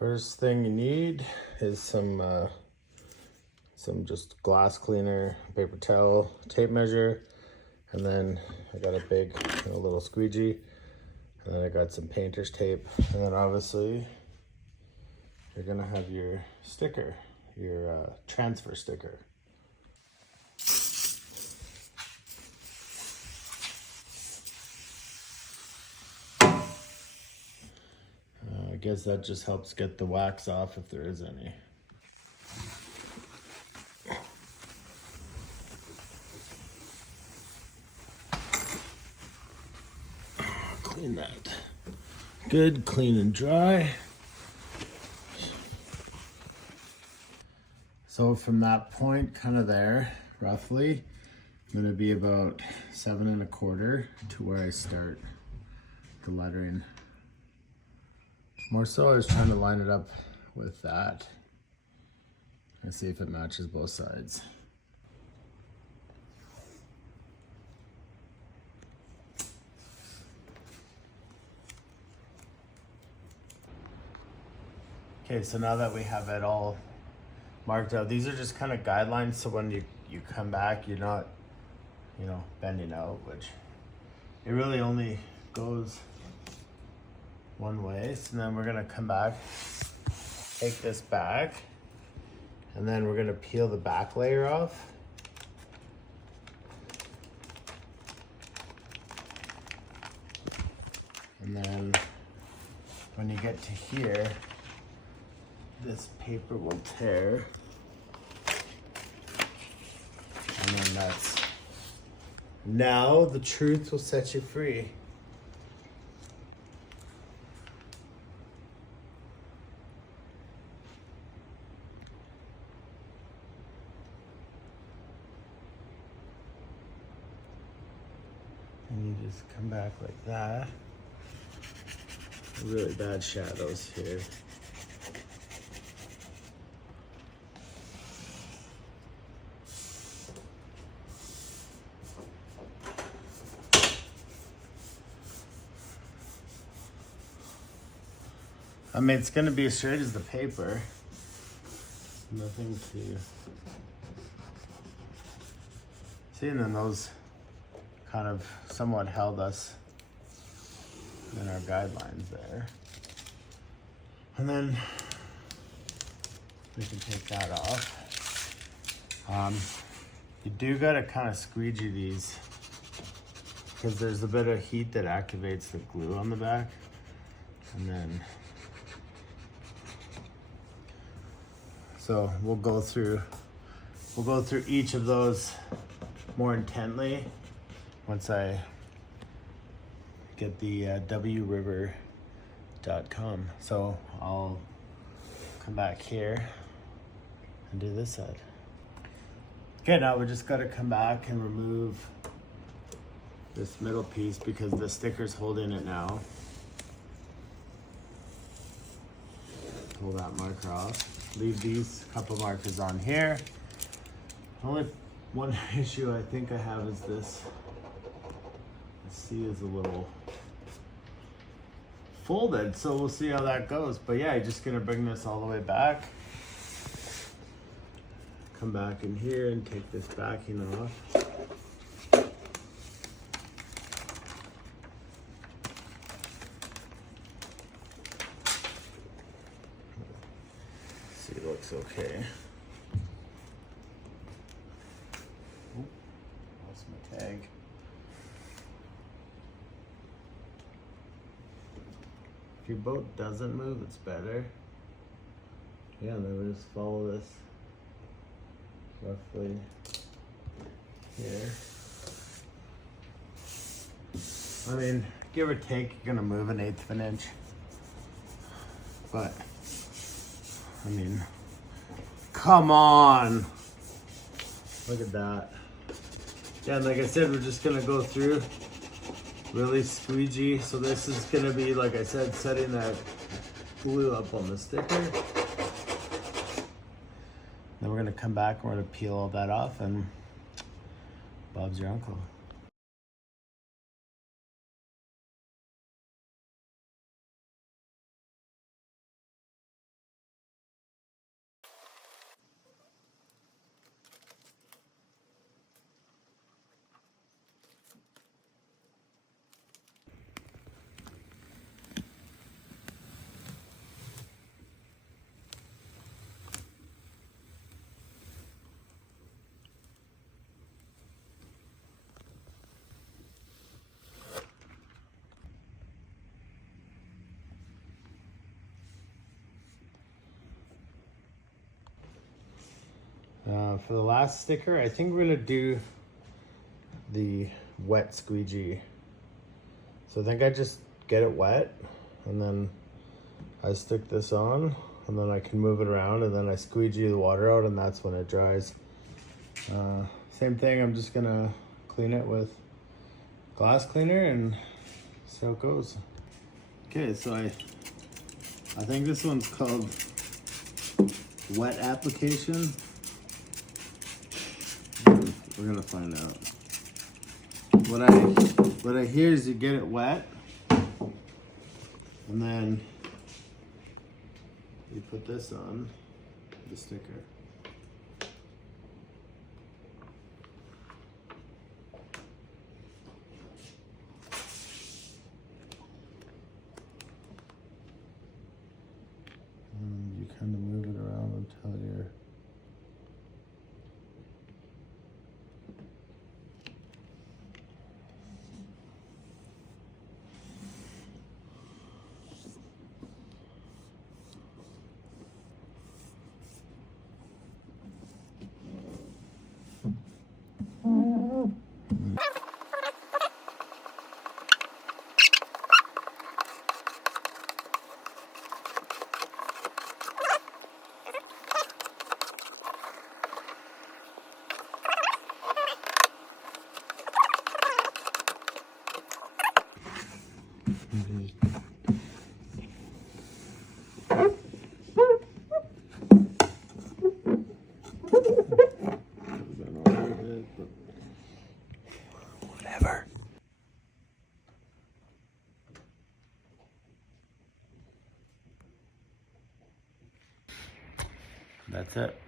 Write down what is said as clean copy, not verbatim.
First thing you need is some just glass cleaner, paper towel, tape measure, and then I got a big little squeegee, and then I got some painter's tape, and then obviously you're gonna have your sticker, your transfer sticker. I guess that just helps get the wax off if there is any. Clean that. Good, clean and dry. So from that point, kind of there, roughly, I'm gonna be about 7 1/4 to where I start the lettering. More so, I was trying to line it up with that and see if it matches both sides. Okay, so now that we have it all marked out, these are just kind of guidelines, so when you come back, you're not, bending out, which it really only goes one way. So then we're gonna come back, take this back, and then we're gonna peel the back layer off. And then when you get to here, this paper will tear. And then that's, now the truth will set you free. And you just come back like that. Really bad shadows here. I mean, it's gonna be as straight as the paper. Nothing to see, and then those kind of somewhat held us in our guidelines there. And then we can take that off. You do gotta kind of squeegee these because there's a bit of heat that activates the glue on the back. And then, so we'll go through each of those more intently once I get the wriver.com. So I'll come back here and do this side. Okay, now we just gotta come back and remove this middle piece because the sticker's holding it now. Pull that marker off. Leave these couple markers on here. Only one issue I think I have is this. The C is a little folded, so we'll see how that goes. But yeah, you're just gonna bring this all the way back. Come back in here and take this backing off. See, it looks okay. Oop, lost my tag. If your boat doesn't move, it's better. Yeah, then we just follow this roughly here. I mean, give or take, you're gonna move 1/8 of an inch. But, I mean, come on. Look at that. Yeah, and like I said, we're just gonna go through, really squeegee. So this is gonna be, like I said, setting that glue up on the sticker. Then we're gonna come back and we're gonna peel all that off, and Bob's your uncle. For the last sticker, I think we're gonna do the wet squeegee. So I think I just get it wet and then I stick this on and then I can move it around and then I squeegee the water out and that's when it dries. Same thing, I'm just gonna clean it with glass cleaner and see how it goes. Okay, so I think this one's called wet application. We're gonna find out. What I hear is you get it wet and then you put this on the sticker. And you kind of move it around until you're whatever. That's it.